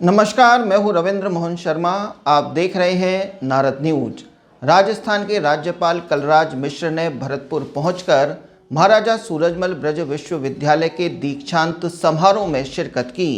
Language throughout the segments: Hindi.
नमस्कार, मैं हूं रविंद्र मोहन शर्मा। आप देख रहे हैं नारद न्यूज। राजस्थान के राज्यपाल कलराज मिश्र ने भरतपुर पहुंचकर महाराजा सूरजमल ब्रज विश्वविद्यालय के दीक्षांत समारोह में शिरकत की।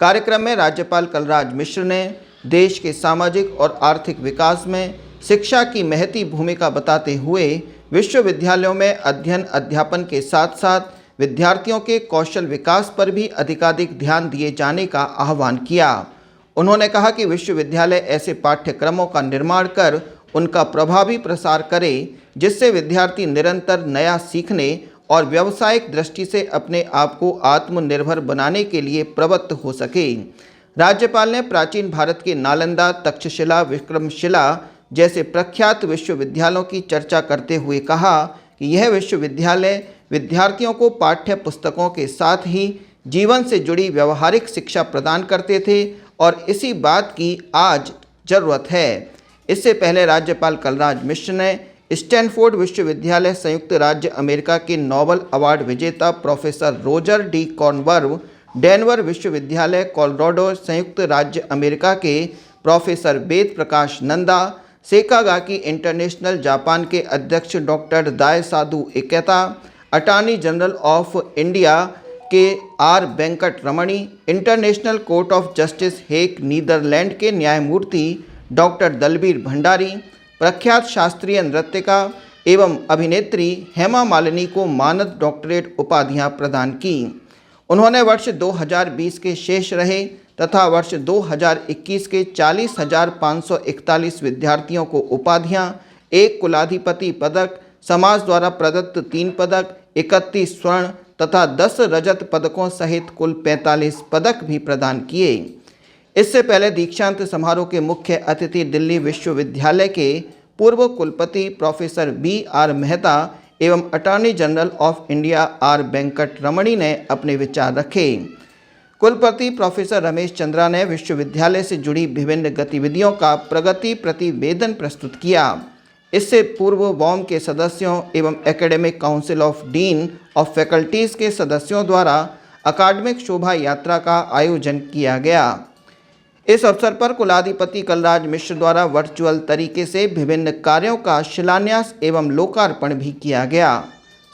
कार्यक्रम में राज्यपाल कलराज मिश्र ने देश के सामाजिक और आर्थिक विकास में शिक्षा की महती भूमिका बताते हुए विश्वविद्यालयों में अध्ययन अध्यापन के साथ साथ विद्यार्थियों के कौशल विकास पर भी अधिकाधिक ध्यान दिए जाने का आह्वान किया। उन्होंने कहा कि विश्वविद्यालय ऐसे पाठ्यक्रमों का निर्माण कर उनका प्रभावी प्रसार करे जिससे विद्यार्थी निरंतर नया सीखने और व्यावसायिक दृष्टि से अपने आप को आत्मनिर्भर बनाने के लिए प्रवृत्त हो सके। राज्यपाल ने प्राचीन भारत के नालंदा, तक्षशिला, विक्रमशिला जैसे प्रख्यात विश्वविद्यालयों की चर्चा करते हुए कहा कि यह विश्वविद्यालय विद्यार्थियों को पाठ्य पुस्तकों के साथ ही जीवन से जुड़ी व्यवहारिक शिक्षा प्रदान करते थे और इसी बात की आज ज़रूरत है। इससे पहले राज्यपाल कलराज मिश्र ने स्टैनफोर्ड विश्वविद्यालय, संयुक्त राज्य अमेरिका के नोबेल अवार्ड विजेता professor Roger D Kornberg, Denver विश्वविद्यालय, कोलोराडो, संयुक्त राज्य अमेरिका के professor Ved Prakash Nanda, Soka Gakkai international Japan के अध्यक्ष doctor Daisaku Ikeda, attorney general of India के R Venkat Ramani, international court of justice Hague Netherland के न्यायमूर्ति डॉक्टर दलबीर भंडारी, प्रख्यात शास्त्रीय नृत्यिका एवं अभिनेत्री हेमा मालिनी को मानद डॉक्टरेट उपाधियां प्रदान की। उन्होंने वर्ष 2020 के शेष रहे तथा वर्ष 2021 के 40,541 विद्यार्थियों को उपाधियां, 1 कुलाधिपति पदक, समाज द्वारा प्रदत्त 3 पदक, 31 स्वर्ण तथा 10 रजत पदकों सहित कुल 45 पदक भी प्रदान किए। इससे पहले दीक्षांत समारोह के मुख्य अतिथि दिल्ली विश्वविद्यालय के पूर्व कुलपति प्रोफेसर BR मेहता एवं attorney general of India R Venkat Ramani ने अपने विचार रखे। कुलपति प्रोफेसर रमेश चंद्रा ने विश्वविद्यालय से जुड़ी विभिन्न गतिविधियों का प्रगति प्रतिवेदन प्रस्तुत किया। इससे पूर्व वॉम के सदस्यों एवं academic council of dean of faculties के सदस्यों द्वारा अकादमिक शोभा यात्रा का आयोजन किया गया। इस अवसर पर कुलाधिपति कलराज मिश्र द्वारा वर्चुअल तरीके से विभिन्न कार्यों का शिलान्यास एवं लोकार्पण भी किया गया।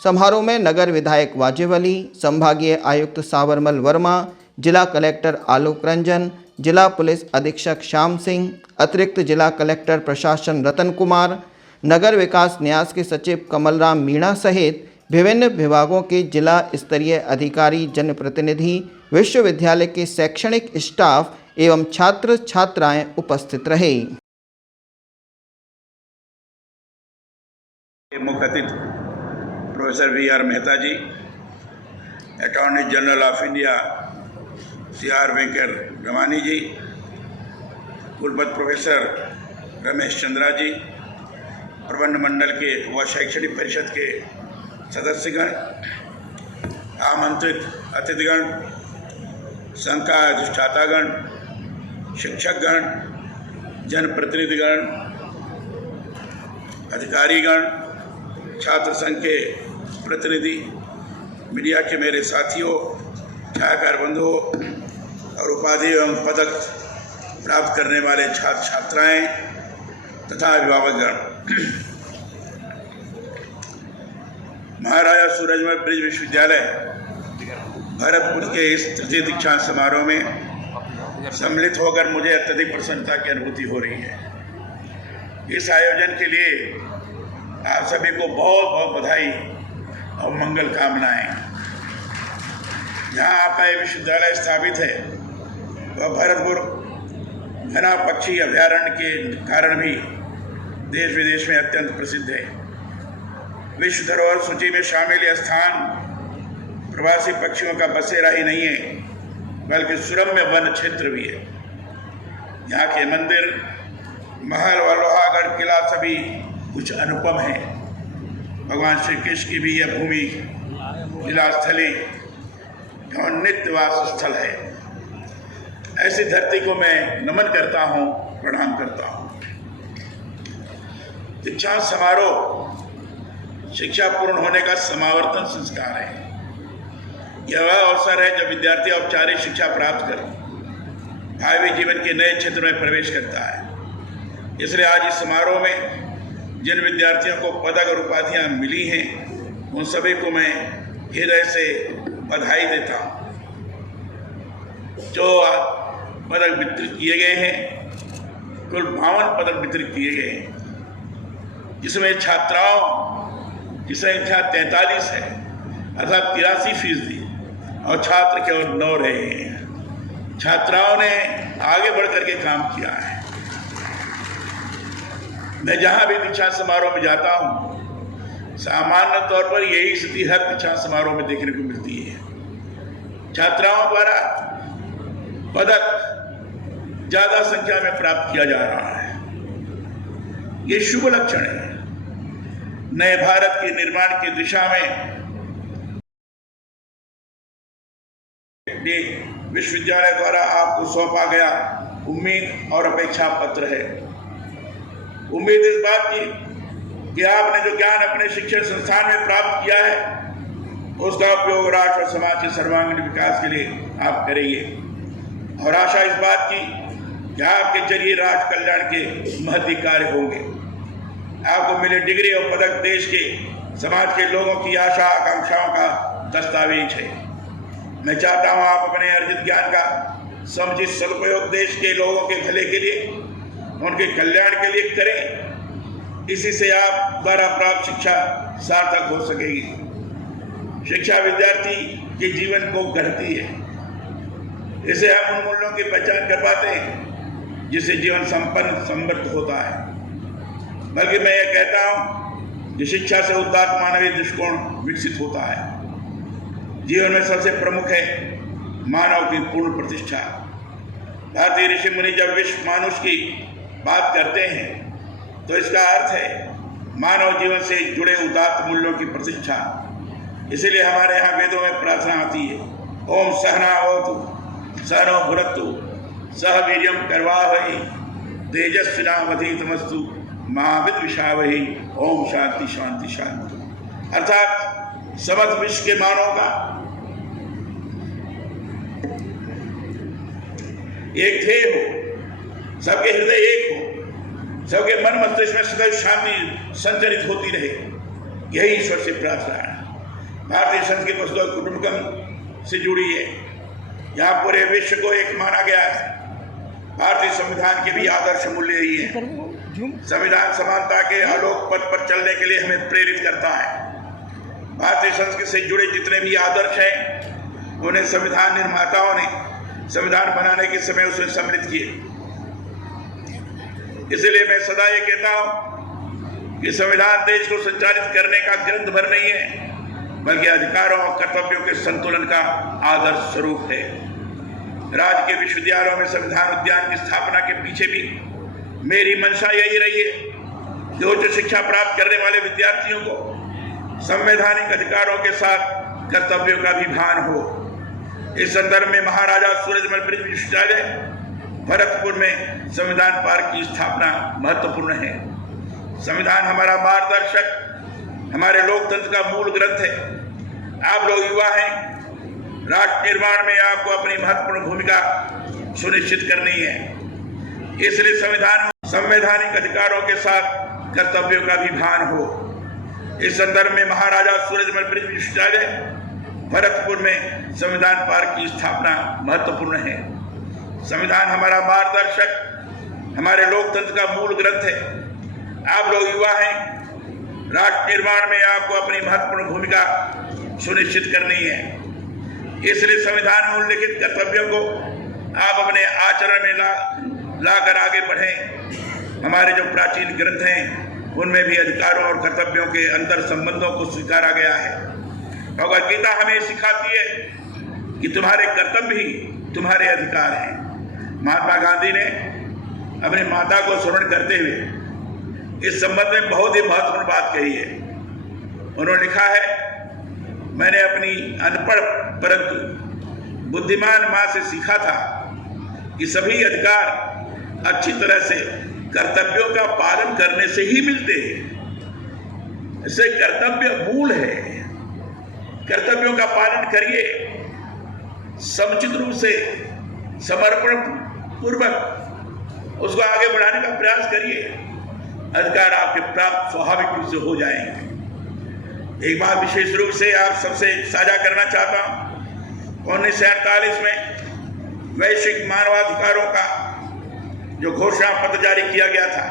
समारोह में नगर विधायक वाजेवली, संभागीय आयुक्त सावरमल वर्मा, जिला कलेक्टर आलोक रंजन, जिला पुलिस अधीक्षक श्याम सिंह, अतिरिक्त जिला कलेक्टर प्रशासन रतन कुमार, नगर विकास न्यास के सचिव कमलराम मीणा सहित विभिन्न विभागों के जिला स्तरीय अधिकारी, जनप्रतिनिधि, विश्वविद्यालय के शैक्षणिक स्टाफ एवं छात्र छात्राएं उपस्थित रहे। मुख्य अतिथि professor VR Mehta ji, attorney general of India CR Venkat Ramani ji, कुलपति प्रोफेसर रमेश चंद्रा जी, प्रबंध मंडल के व शैक्षणिक परिषद के सदस्यगण, आमंत्रित अतिथिगण, संघ का अधिष्ठातागण, शिक्षकगण, जनप्रतिनिधिगण, अधिकारीगण, छात्र संघ के प्रतिनिधि, मीडिया के मेरे साथियों, छायाकार बंधुओं और उपाधि एवं पदक प्राप्त करने वाले छात्र छात्राएं तथा अभिभावकगण, महाराजा सूरजमल ब्रज विश्वविद्यालय भरतपुर के इस तृतीय दीक्षांत समारोह में सम्मिलित होकर मुझे अत्यधिक प्रसन्नता की अनुभूति हो रही है। इस आयोजन के लिए आप सभी को बहुत बहुत बधाई और मंगल कामनाएं। जहाँ आपका ये विश्वविद्यालय स्थापित है वह भरतपुर घना पक्षी अभ्यारण्य के कारण भी देश विदेश में अत्यंत प्रसिद्ध है। विश्व धरोहर सूची में शामिल यह स्थान प्रवासी पक्षियों का बसेरा ही नहीं है बल्कि सुरम्य वन क्षेत्र भी है। यहाँ के मंदिर, महल व लोहागढ़ किला सभी कुछ अनुपम है। भगवान श्री कृष्ण की भी यह भूमि लीला स्थली और नित्य वास स्थल है। ऐसी धरती को मैं नमन करता हूँ, प्रणाम करता हूँ। दीक्षांत समारोह शिक्षा पूर्ण होने का समावर्तन संस्कार है। यह वह अवसर है जब विद्यार्थी औपचारिक शिक्षा प्राप्त करें। भावी जीवन के नए क्षेत्र में प्रवेश करता है। इसलिए आज इस समारोह में जिन विद्यार्थियों को पदक और उपाधियां मिली हैं, उन सभी को मैं हृदय से बधाई देता हूँ। जो पदक वितरित किए गए हैं, कुल 52 पदक वितरित किए गए हैं, जिसमें छात्राओं की संख्या 43 है, अर्थात 83%, और छात्र केवल 9 रहे हैं। छात्राओं ने आगे बढ़ करके काम किया है। मैं जहां भी दीक्षांत समारोह में जाता हूं, सामान्य तौर पर यही स्थिति हर दीक्षांत समारोह में देखने को मिलती है। छात्राओं द्वारा पदक ज्यादा संख्या में प्राप्त किया जा रहा है। ये शुभ लक्षण है। नए भारत के निर्माण की दिशा में विश्वविद्यालय द्वारा आपको सौंपा गया उम्मीद और अपेक्षा पत्र है। उम्मीद इस बात की कि आपने जो ज्ञान अपने शिक्षण संस्थान में प्राप्त किया है, उसका उपयोग राष्ट्र और समाज के सर्वांगीण विकास के लिए आप करेंगे। और आशा इस बात की कि आपके जरिए राष्ट्र कल्याण के महती कार्य होंगे। आपको मिले डिग्री और पदक देश के समाज के लोगों की आशा आकांक्षाओं का दस्तावेज है। मैं चाहता हूं आप अपने अर्जित ज्ञान का समुचित सदुपयोग देश के लोगों के भले के लिए, उनके कल्याण के लिए करें। इसी से आप द्वारा प्राप्त शिक्षा सार्थक हो सकेगी। शिक्षा विद्यार्थी के जीवन को गढ़ती है। इसे हम उन मूल्यों की पहचान कर पाते हैं जिससे जीवन संपन्न समृद्ध होता है। बल्कि मैं ये कहता हूं कि शिक्षा से उदात्त मानवीय दृष्टिकोण विकसित होता है। जीवन में सबसे प्रमुख है मानव की पूर्ण प्रतिष्ठा। भारतीय ऋषि मुनि जब विश्व मानुष की बात करते हैं तो इसका अर्थ है मानव जीवन से जुड़े उदात्त मूल्यों की प्रतिष्ठा। इसीलिए हमारे यहाँ वेदों में प्रार्थना आती है, ओम सहनावतु सहनो भुनक्तु सह वीर्यं करवावहै तेजस्विनावधीतमस्तु मा विद्विषावहै ओम शांति शांति शांति। अर्थात समस्त विश्व के मानव का एक ध्येय हो, सबके हृदय एक हो, सबके मन मस्तिष्क में सदैव शांति संचरित होती रहे, यही ईश्वर से प्रार्थना है। भारतीय संस्कृति वसुधैव कुटुंबकम से जुड़ी है। यहाँ पूरे विश्व को एक माना गया है। भारतीय संविधान के भी आदर्श मूल्य यही है। संविधान समानता के आलोक पथ पर चलने के लिए हमें प्रेरित करता है। भारतीय संस्कृति से जुड़े जितने भी आदर्श हैं, उन्हें संविधान निर्माताओं ने संविधान बनाने के समय उसे सम्मिलित किए। इसलिए मैं सदा ये कहता हूं कि संविधान देश को संचालित करने का ग्रंथ भर नहीं है, बल्कि अधिकारों और कर्तव्यों के संतुलन का आदर्श स्वरूप है। राज्य के विश्वविद्यालयों में संविधान उद्यान की स्थापना के पीछे भी मेरी मंशा यही रही है कि उच्च शिक्षा प्राप्त करने वाले विद्यार्थियों को संवैधानिक अधिकारों के साथ कर्तव्यों का भी भान हो। इस संदर्भ में महाराजा सूरजमल ब्रज विश्वविद्यालय भरतपुर में संविधान पार्क की स्थापना महत्वपूर्ण है। संविधान हमारा मार्गदर्शक, हमारे लोकतंत्र का मूल ग्रंथ है। आप लोग युवा हैं, राष्ट्र निर्माण में आपको अपनी महत्वपूर्ण भूमिका सुनिश्चित करनी है। इसलिए संविधान संवैधानिक अधिकारों के साथ कर्तव्यों का भी भान हो। इस संदर्भ में महाराजा सूरजमल ब्रज विश्वविद्यालय भरतपुर में संविधान पार्क की स्थापना महत्वपूर्ण है। संविधान हमारा मार्गदर्शक, हमारे लोकतंत्र का मूल ग्रंथ है। आप लोग युवा हैं, राष्ट्र निर्माण में आपको अपनी महत्वपूर्ण भूमिका सुनिश्चित करनी है। इसलिए संविधान में उल्लिखित कर्तव्यों को आप अपने आचरण में लाकर आगे बढ़ें। हमारे जो प्राचीन ग्रंथ हैं, उनमें भी अधिकारों और कर्तव्यों के अंतर संबंधों को स्वीकारा गया है। भगवद गीता हमें सिखाती है कि तुम्हारे कर्तव्य ही तुम्हारे अधिकार हैं। महात्मा गांधी ने अपनी माता को स्मरण करते हुए इस संबंध में बहुत ही महत्वपूर्ण बात कही है। उन्होंने लिखा है, मैंने अपनी अनपढ़ परंतु बुद्धिमान मां से सीखा था कि सभी अधिकार अच्छी तरह से कर्तव्यों का पालन करने से ही मिलते हैं। इससे कर्तव्य मूल है। कर्तव्यों का पालन करिए, समुचित रूप से समर्पण पूर्वक उसको आगे बढ़ाने का प्रयास करिए। अधिकार आपके प्राप्त स्वाभाविक रूप से हो जाएंगे। एक बात विशेष रूप से आप सबसे साझा करना चाहता हूं। 1948 में वैश्विक मानवाधिकारों का जो घोषणा पत्र जारी किया गया था,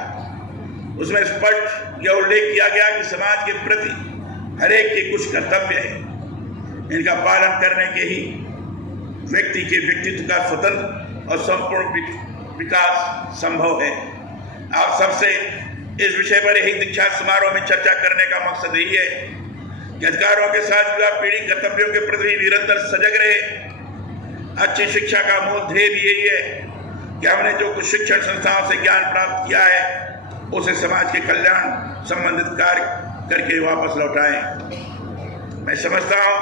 उसमें स्पष्ट यह उल्लेख किया गया कि समाज के प्रति हरेक के कुछ कर्तव्य है। इनका पालन करने के ही व्यक्ति के व्यक्तित्व का स्वतंत्र और संपूर्ण विकास संभव है। आप सबसे इस विषय पर एक दीक्षा समारोह में चर्चा करने का मकसद यही है कि अधिकारों के साथ युवा पीढ़ी कर्तव्यों के प्रति निरंतर सजग रहे। अच्छी शिक्षा का मूल ध्येय भी यही है कि हमने जो कुछ शिक्षण संस्थाओं से ज्ञान प्राप्त किया है उसे समाज के कल्याण संबंधित कार्य करके वापस लौटाएं। मैं समझता हूं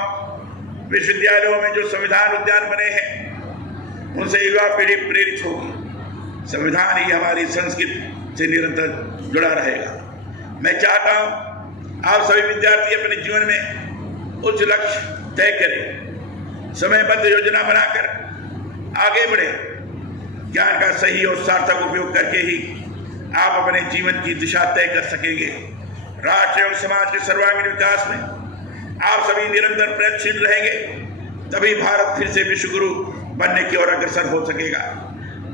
विश्वविद्यालयों में जो संविधान उद्यान बने हैं उनसे युवा पीढ़ी प्रेरित होगी। संविधान ही हमारी संस्कृति से निरंतर जुड़ा रहेगा। मैं चाहता हूं आप सभी विद्यार्थी अपने जीवन में उच्च लक्ष्य तय करें, समयबद्ध योजना बनाकर आगे बढ़े। ज्ञान का सही और सार्थक उपयोग करके ही आप अपने जीवन की दिशा तय कर सकेंगे। राष्ट्र एवं समाज के सर्वांगीण विकास में आप सभी निरंतर प्रयत्नशील रहेंगे, तभी भारत फिर से विश्व गुरु बनने की ओर अग्रसर हो सकेगा।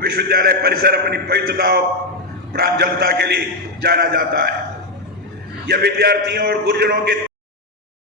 विश्वविद्यालय परिसर अपनी पवित्रता और प्रांजलता के लिए जाना जाता है। यह विद्यार्थियों और गुरुजनों के